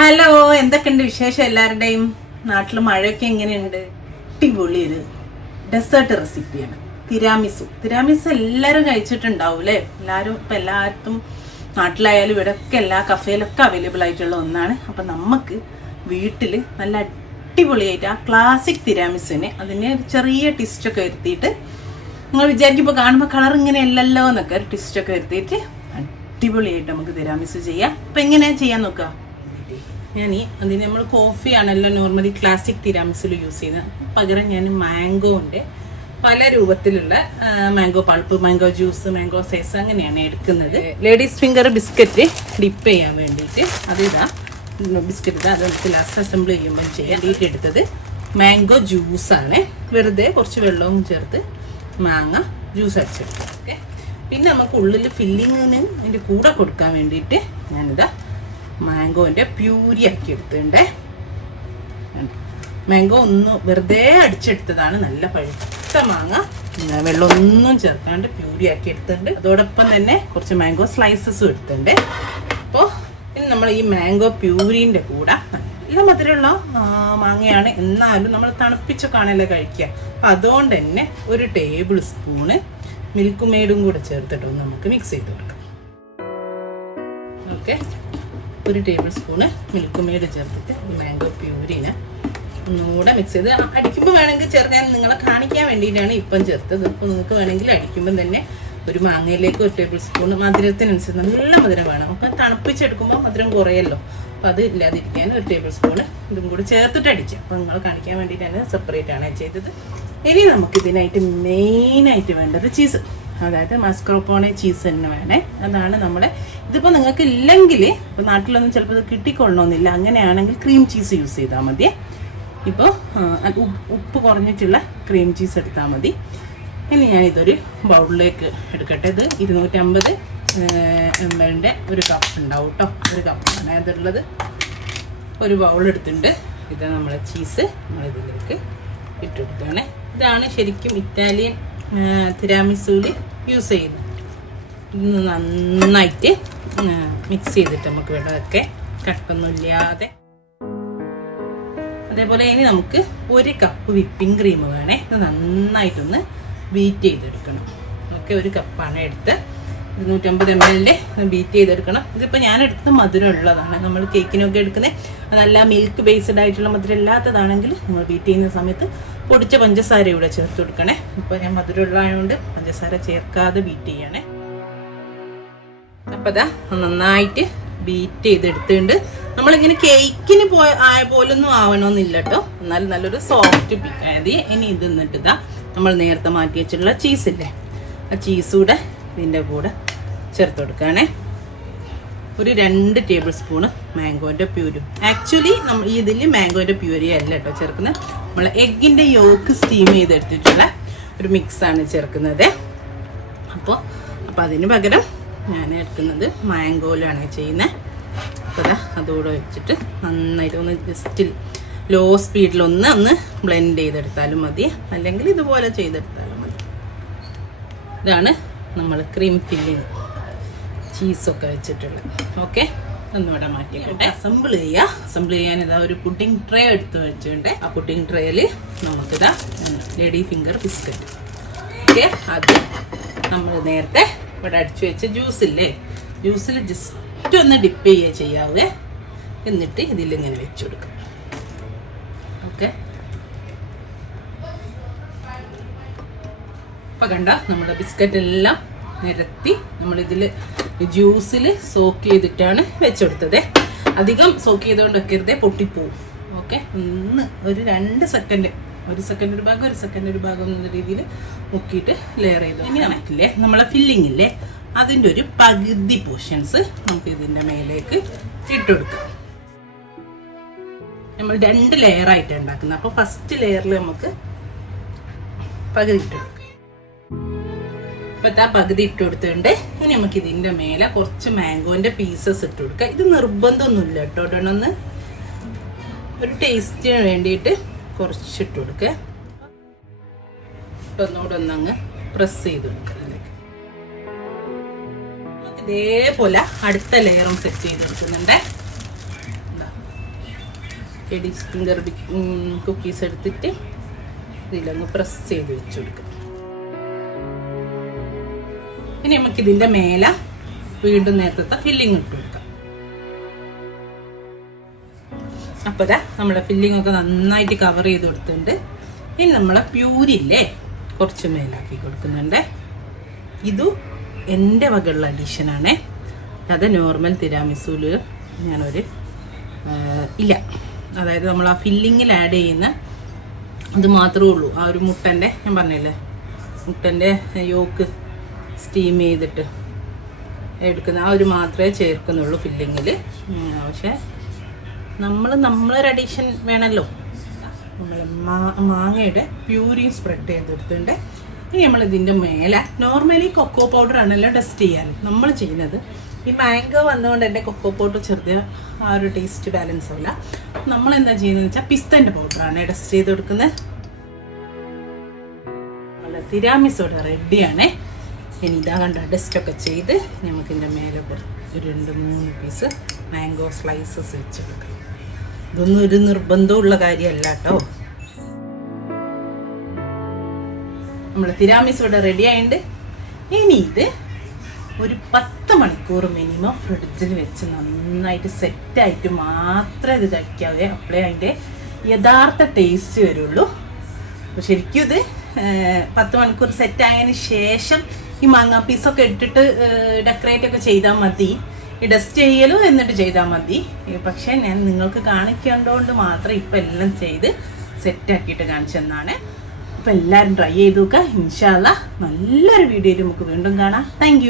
Hello എന്തൊക്കെയുണ്ട് വിശേഷം എല്ലാവരുടെയും? നാട്ടിൽ മഴയൊക്കെ എങ്ങനെയുണ്ട്? അടിപൊളി ഒരു ഡെസേർട്ട് റെസിപ്പിയാണ് തിരാമിസു. തിരാമിസ് എല്ലാവരും കഴിച്ചിട്ടുണ്ടാവും അല്ലേ എല്ലാവരും ഇപ്പം എല്ലായിടത്തും നാട്ടിലായാലും ഇവിടെയൊക്കെ എല്ലാ കഫേയിലൊക്കെ അവൈലബിൾ ആയിട്ടുള്ള ഒന്നാണ്. അപ്പം നമുക്ക് വീട്ടിൽ നല്ല അടിപൊളിയായിട്ട് ആ ക്ലാസിക് തിരാമിസിനെ അതിന് ചെറിയ ടിസ്റ്റൊക്കെ വരുത്തിയിട്ട് നിങ്ങൾ വിചാരിക്കുമ്പോൾ കാണുമ്പോൾ കളർ ഇങ്ങനെ അല്ലല്ലോ എന്നൊക്കെ ഒരു ടിസ്റ്റൊക്കെ വരുത്തിയിട്ട് അടിപൊളിയായിട്ട് നമുക്ക് തിരാമിസ് ചെയ്യാം. അപ്പം എങ്ങനെയാണ് ചെയ്യാൻ നോക്കുക ഞാൻ ഈ അതിന് നമ്മൾ കോഫിയാണല്ലോ നോർമലി ക്ലാസിക് തിരാമിസിൽ യൂസ് ചെയ്യുന്നത്. പകരം ഞാൻ മാംഗോന്റെ പല രൂപത്തിലുള്ള mango pulp mango juice mango size അങ്ങനെയാണ് എടുക്കുന്നത്. ലേഡീസ് ഫിംഗർ ബിസ്ക്കറ്റ് ഡിപ്പ് ചെയ്യാൻ വേണ്ടിയിട്ട് അതിതാ ബിസ്ക്കറ്റ് ഇതാ അത് നമുക്ക് ലാസ്റ്റ് അസംബിൾ ചെയ്യുമ്പോൾ ചെയ്യാൻ വേണ്ടിയിട്ട് എടുത്തത് മാംഗോ ജ്യൂസാണ് വെറുതെ കുറച്ച് വെള്ളവും ചേർത്ത് മാങ്ങ ജ്യൂസ് അടിച്ചെടുക്കുക ഓക്കെ പിന്നെ നമുക്ക് ഉള്ളിൽ ഫില്ലിങ്ങിന് അതിന്റെ കൂടെ കൊടുക്കാൻ വേണ്ടിയിട്ട് ഞാനിതാ മാംഗോന്റെ പ്യൂരി ആക്കി എടുത്തിട്ടുണ്ടേ. മാംഗോ ഒന്ന് വെറുതെ അടിച്ചെടുത്തതാണ്. നല്ല പഴുത്ത മാങ്ങ. വെള്ളം വെള്ളമൊന്നും ചേർക്കാണ്ട് പ്യൂരി ആക്കി എടുത്തിട്ടുണ്ട്. അതോടൊപ്പം തന്നെ കുറച്ച് മാംഗോ സ്ലൈസസും എടുത്തിട്ടുണ്ട്. അപ്പോൾ ഇനി നമ്മൾ ഈ മാംഗോ പ്യൂരിന്റെ കൂടെ നല്ല മധുരമുള്ള മാങ്ങയാണ് എന്നാലും നമ്മൾ തണുപ്പിച്ചൊക്കെയാണല്ലോ കഴിക്കുക. അപ്പം അതുകൊണ്ട് തന്നെ ഒരു ടേബിൾ സ്പൂണ് മിൽക്ക് മെയ്ഡും കൂടെ ചേർത്തിട്ടൊന്ന് നമുക്ക് മിക്സ് ചെയ്ത് കൊടുക്കാം. ഓക്കെ? ഒരു ടേബിൾ സ്പൂണ് മിൽക്ക് മെയ്ഡ് ചേർത്തിട്ട് മാംഗോ പ്യൂരിനെ ഒന്നുകൂടെ മിക്സ് ചെയ്ത്. അടിക്കുമ്പോൾ വേണമെങ്കിൽ ചേർത്ത് ഞാൻ നിങ്ങളെ കാണിക്കാൻ വേണ്ടിയിട്ടാണ് ഇപ്പം ചേർത്തത്. ഇപ്പം നിങ്ങൾക്ക് വേണമെങ്കിൽ അടിക്കുമ്പോൾ തന്നെ ഒരു മാങ്ങയിലേക്ക് ഒരു ടേബിൾ സ്പൂൺ മധുരത്തിനനുസരിച്ച് നല്ല മധുരം വേണം. അപ്പം തണുപ്പിച്ചെടുക്കുമ്പോൾ മധുരം കുറയല്ലോ. അപ്പം അത് ഇല്ലാതിരിക്കാൻ ഒരു ടേബിൾ സ്പൂൺ ഇതും കൂടി ചേർത്തിട്ട് അടിക്കാം. അപ്പോൾ നിങ്ങൾ കാണിക്കാൻ വേണ്ടിയിട്ടാണ് സെപ്പറേറ്റ് ആണ് ചെയ്തത്. ഇനി നമുക്ക് ഇതിനായിട്ട് മെയിനായിട്ട് വേണ്ടത് ചീസ് അതായത് മസ്ക്രോപ്പോണെ ചീസ് തന്നെ വേണേ. അതാണ് നമ്മുടെ ഇതിപ്പോൾ നിങ്ങൾക്ക് ഇല്ലെങ്കിൽ ഇപ്പോൾ നാട്ടിലൊന്നും ചിലപ്പോൾ ഇത് കിട്ടിക്കൊള്ളണമെന്നില്ല അങ്ങനെയാണെങ്കിൽ ക്രീം ചീസ് യൂസ് ചെയ്താൽ മതിയേ ഇപ്പോൾ ഉപ്പ് കുറഞ്ഞിട്ടുള്ള ക്രീം ചീസ് എടുത്താൽ മതി. ഇനി ഇതൊരു ബൗളിലേക്ക് എടുക്കട്ടെ. ഇത് ഇരുന്നൂറ്റമ്പത് എം എല്ലിന്റെ ഒരു കപ്പ് ഉണ്ടാവും കേട്ടോ ഒരു കപ്പാണ് അതുള്ളത് ഒരു ബൗൾ എടുത്തിട്ടുണ്ട്. ഇത് നമ്മളെ ചീസ് നമ്മളിതിലേക്ക് ഇട്ടെടുക്കുകയാണ് ഇതാണ് ശരിക്കും ഇറ്റാലിയൻ തിരാമിസൂൽ യൂസ് ചെയ്യുന്നത് നന്നായിട്ട് മിക്സ് ചെയ്തിട്ട് നമുക്ക് വേണം അതൊക്കെ കട്ടൊന്നുമില്ലാതെ അതേപോലെ ഇനി നമുക്ക് ഒരു കപ്പ് വിപ്പിംഗ് ക്രീം വേണേ. ഇത് നന്നായിട്ടൊന്ന് ബീറ്റ് ചെയ്തെടുക്കണം. ഓക്കെ ഒരു കപ്പാണ് എടുത്ത് ഇരുന്നൂറ്റമ്പത് എം എല്ലിന്റെ ബീറ്റ് ചെയ്തെടുക്കണം. ഇതിപ്പോൾ ഞാൻ എടുത്ത മധുരം ഉള്ളതാണ്. നമ്മൾ കേക്കിനൊക്കെ എടുക്കുന്നത് നല്ല മിൽക്ക് ബേസ്ഡ് ആയിട്ടുള്ള മധുരം ഇല്ലാത്തതാണെങ്കിൽ നമ്മൾ ബീറ്റ് ചെയ്യുന്ന സമയത്ത് പൊടിച്ച പഞ്ചസാര ഇവിടെ ചേർത്ത് കൊടുക്കണേ. ഇപ്പോൾ ഞാൻ മധുരം ഉള്ളതായതുകൊണ്ട് പഞ്ചസാര ചേർക്കാതെ ബീറ്റ് ചെയ്യണേ. അപ്പോൾ അതാ നന്നായിട്ട് ബീറ്റ് ചെയ്തെടുത്തിട്ടുണ്ട്. നമ്മളിങ്ങനെ കേക്കിന് പോയ ആയ പോലൊന്നും ആവണമെന്നില്ല കേട്ടോ എന്നാൽ നല്ലൊരു സോഫ്റ്റ് അതായത് ഇനി ഇത് നിന്നിട്ട് ഇതാ നമ്മൾ നേരത്തെ മാറ്റി വെച്ചിട്ടുള്ള ചീസില്ലേ ആ ചീസ് കൂടെ ഇതിന്റെ കൂടെ ചേർത്ത് കൊടുക്കുകയാണേ. ഒരു രണ്ട് ടേബിൾ സ്പൂണ് മാംഗോന്റെ പ്യൂരും ആക്ച്വലി നമ്മൾ ഇതിൽ മാംഗോന്റെ പ്യൂരി അല്ല കേട്ടോ ചേർക്കുന്നത്. നമ്മൾ എഗ്ഗിന്റെ യോക്ക് സ്റ്റീം ചെയ്തെടുത്തിട്ടുള്ള ഒരു മിക്സാണ് ചേർക്കുന്നത്. അപ്പോൾ അപ്പോൾ അതിന് പകരം ഞാൻ എടുക്കുന്നത് മാംഗോയിലാണ് ചെയ്യുന്നത് അപ്പോൾ അതാ അതുകൂടെ വെച്ചിട്ട് നന്നായിട്ട് ഒന്ന് ജസ്റ്റ് ലോ സ്പീഡിലൊന്ന് ഒന്ന് ബ്ലെൻഡ് ചെയ്തെടുത്താലും മതി. അല്ലെങ്കിൽ ഇതുപോലെ ചെയ്തെടുത്താലും മതി. ഇതാണ് നമ്മൾ ക്രീം ഫില്ലിങ് ചീസൊക്കെ വെച്ചിട്ടുള്ളത്. ഓക്കെ ഒന്നുകൂടെ മാറ്റിക്കട്ടെ. അസംബിൾ ചെയ്യുക അസംബിൾ ചെയ്യാൻ ഇതാ ഒരു പുഡിംഗ് ട്രേ എടുത്ത് വെച്ചിട്ടുണ്ട്. ആ പുഡിംഗ് ട്രേയിൽ നമുക്കിതാ ലേഡി ഫിംഗർ ബിസ്ക്കറ്റ് ഓക്കെ അത് നമ്മൾ നേരത്തെ ഇവിടെ അടിച്ചു വെച്ച ജ്യൂസില്ലേ ജ്യൂസിൽ ജസ്റ്റ് ഒന്ന് ഡിപ്പ് ചെയ്യുക ചെയ്യാവേ. എന്നിട്ട് ഇതിലിങ്ങനെ വെച്ചു കൊടുക്കുക ഓക്കെ ഇപ്പം കണ്ട നമ്മുടെ ബിസ്ക്കറ്റ് എല്ലാം നിരത്തി നമ്മളിതിൽ ജ്യൂസിൽ സോക്ക് ചെയ്തിട്ടാണ് വെച്ചെടുത്തത്. അധികം സോക്ക് ചെയ്തുകൊണ്ട് വെക്കരുതേ പൊട്ടിപ്പോവും. ഓക്കെ? ഒന്ന് ഒരു രണ്ട് സെക്കൻഡ് ഒരു സെക്കൻഡ് ഒരു ഭാഗം ഒരു സെക്കൻഡ് ഒരു ഭാഗം എന്ന രീതിയിൽ മുക്കിയിട്ട് ലെയർ ചെയ്ത്. ഇനി നമ്മളെ ഫില്ലിംഗ് ഇല്ലേ അതിന്റെ ഒരു പകുതി പോർഷൻസ് നമുക്ക് ഇതിന്റെ മേലേക്ക് ഇട്ടുകൊടുക്കാം നമ്മൾ രണ്ട് ലെയറായിട്ട് ഉണ്ടാക്കുന്നത്. അപ്പോൾ ഫസ്റ്റ് ലെയറിൽ നമുക്ക് പകുതി ഇട്ട് ഇപ്പത്തെ ആ പകുതി ഇട്ട് കൊടുത്തിട്ടുണ്ട്. ഇനി നമുക്ക് ഇതിന്റെ മേലെ കുറച്ച് മാംഗോന്റെ പീസസ് ഇട്ട് കൊടുക്കുക ഇത് നിർബന്ധമൊന്നുമില്ല കേട്ടോ. ഇടണമെന്ന് ഒരു ടേസ്റ്റിന് വേണ്ടിയിട്ട് കുറച്ച് ഇട്ട് കൊടുക്കുക ഒന്നുകൂടെ ഒന്നുകൂടെ ഒന്നങ്ങ് പ്രസ് ചെയ്ത് കൊടുക്കുക ഇതേപോലെ അടുത്ത ലെയറും സെറ്റ് ചെയ്ത് കൊടുക്കുന്നുണ്ട്. എഡി ഫിംഗർ കുക്കീസ് എടുത്തിട്ട് ഇതിലൊന്ന് പ്രസ് ചെയ്ത് വെച്ച് കൊടുക്കും. ഇനി നമുക്ക് ഇതിന്റെ മേലെ വീണ്ടും നേരത്തെ ഫില്ലിംഗ് ഇട്ട് കൊടുക്കാം. അപ്പോൾ ഇതാ നമ്മുടെ ഫില്ലിംഗ് ഒക്കെ നന്നായിട്ട് കവർ ചെയ്ത് കൊടുത്തിട്ടുണ്ട്. ഇനി നമ്മളെ പ്യൂരില്ലേ കുറച്ച് മേലാക്കി കൊടുക്കുന്നുണ്ട്. ഇതു എന്റെ വകയുള്ള അഡീഷനാണേ അത് നോർമൽ തിരാമിസൂൽ ഞാനൊരു ഇല്ല. അതായത് നമ്മൾ ആ ഫില്ലിങ്ങിൽ ആഡ് ചെയ്യുന്ന അത് മാത്രമേ ഉള്ളൂ. ആ ഒരു മുട്ടന്റെ ഞാൻ പറഞ്ഞില്ലേ മുട്ടന്റെ യോക്ക് സ്റ്റീം ചെയ്തിട്ട് എടുക്കുന്ന ആ ഒരു മാത്രമേ ചേർക്കുന്നുള്ളൂ ഫില്ലിങ്ങിൽ പക്ഷേ നമ്മൾ നമ്മളൊരു അഡീഷൻ വേണമല്ലോ നമ്മൾ മാങ്ങയുടെ പ്യൂരിയും സ്പ്രെഡ് ചെയ്തെടുത്തിട്ടുണ്ട്. ഇനി നമ്മൾ ഇതിന്റെ മേലെ നോർമലി കൊക്കോ പൗഡർ ആണല്ലോ ടെസ്റ്റ് ചെയ്യാൻ. നമ്മൾ ചെയ്യുന്നത് ഈ മാംഗോ വന്നുകൊണ്ട് എന്റെ കൊക്കോ പൗഡർ ചെറുത് ആ ഒരു ടേസ്റ്റ് ബാലൻസ് ആവില്ല. നമ്മൾ എന്താ ചെയ്യുന്നത് വെച്ചാൽ പിസ്തന്റെ പൗഡറാണ് ടെസ്റ്റ് ചെയ്ത് കൊടുക്കുന്നത് തിരാമിസോടെ റെഡിയാണേ ഇനി ഇതാ കണ്ട അഡ്ജസ്റ്റൊക്കെ ചെയ്ത് നമുക്കിതിന്റെ മേലെ കുറച്ച് രണ്ട് മൂന്ന് പീസ് മാംഗോ സ്ലൈസസ് വെച്ച് കൊടുക്കാം ഇതൊന്നും ഒരു നിർബന്ധമുള്ള കാര്യമല്ല കേട്ടോ. നമ്മൾ തിരാമിസ് ഇവിടെ റെഡി ആയിട്ടുണ്ട് ഇനി ഇത് ഒരു പത്ത് മണിക്കൂർ മിനിമം ഫ്രിഡ്ജിൽ വെച്ച് നന്നായിട്ട് സെറ്റായിട്ട് മാത്രമേ ഇത് കഴിക്കാതെ അപ്പോഴേ അതിന്റെ യഥാർത്ഥ ടേസ്റ്റ് വരുള്ളൂ. അപ്പോൾ ശരിക്കും ഇത് പത്ത് മണിക്കൂർ സെറ്റായതിന് ശേഷം ഈ മാങ്ങാ പീസൊക്കെ ഇട്ടിട്ട് ഡെക്കറേറ്റ് ഒക്കെ ചെയ്താൽ മതി. ഡസ്റ്റ് ചെയ്യലോ എന്നിട്ട് ചെയ്താൽ മതി. പക്ഷേ ഞാൻ നിങ്ങൾക്ക് കാണിക്കേണ്ടതുകൊണ്ട് മാത്രം ഇപ്പം എല്ലാം ചെയ്ത് സെറ്റാക്കിയിട്ട് കാണിച്ചെന്നാണ് അപ്പോൾ എല്ലാവരും ട്രൈ ചെയ്ത് നോക്കുക ഇൻഷാല്ല നല്ലൊരു വീഡിയോയിൽ നമുക്ക് വീണ്ടും കാണാം. താങ്ക്